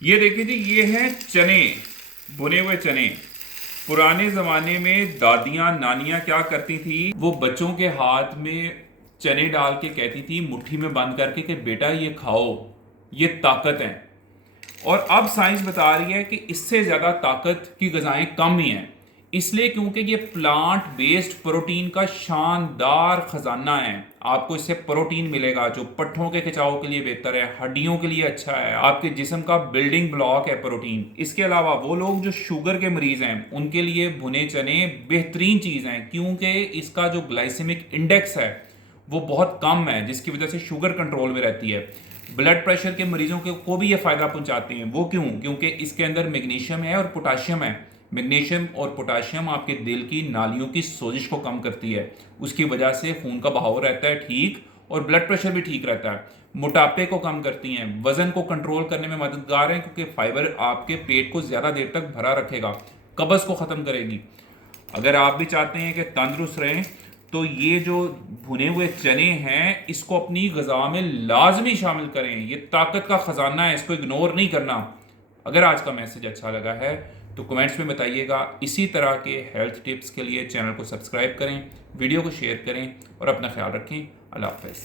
ये देखिए जी, ये हैं चने, भुने हुए चने। पुराने ज़माने में दादियाँ नानियाँ क्या करती थी, वो बच्चों के हाथ में चने डाल के कहती थी मुट्ठी में बंद करके कि बेटा ये खाओ, ये ताकत है। और अब साइंस बता रही है कि इससे ज़्यादा ताकत की ग़िज़ाएँ कम ही हैं। इसलिए क्योंकि ये प्लांट बेस्ड प्रोटीन का शानदार ख़जाना है। आपको इससे प्रोटीन मिलेगा जो पट्ठों के खिंचाव के लिए बेहतर है, हड्डियों के लिए अच्छा है, आपके जिस्म का बिल्डिंग ब्लॉक है प्रोटीन। इसके अलावा वो लोग जो शुगर के मरीज हैं उनके लिए भुने चने बेहतरीन चीज़ हैं, क्योंकि इसका जो ग्लाइसेमिक इंडेक्स है वो बहुत कम है, जिसकी वजह से शुगर कंट्रोल में रहती है। ब्लड प्रेशर के मरीजों को भी ये फायदा पहुंचाते हैं। वो क्यों? क्योंकि इसके अंदर मैग्नीशियम है और पोटाशियम है। मैग्नीशियम और पोटाशियम आपके दिल की नालियों की सोजिश को कम करती है, उसकी वजह से खून का बहाव रहता है ठीक, और ब्लड प्रेशर भी ठीक रहता है। मोटापे को कम करती हैं, वजन को कंट्रोल करने में मददगार है, क्योंकि फाइबर आपके पेट को ज़्यादा देर तक भरा रखेगा, कब्ज़ को ख़त्म करेगी। अगर आप भी चाहते हैं कि तंदुरुस्त रहें तो ये जो भुने हुए चने हैं इसको अपनी ग़िज़ा में लाजमी शामिल करें। ये ताकत का ख़जाना है, इसको इग्नोर नहीं करना। अगर आज का मैसेज अच्छा लगा है तो कमेंट्स में बताइएगा। इसी तरह के हेल्थ टिप्स के लिए चैनल को सब्सक्राइब करें, वीडियो को शेयर करें और अपना ख्याल रखें। अल्लाह हाफ़िज़।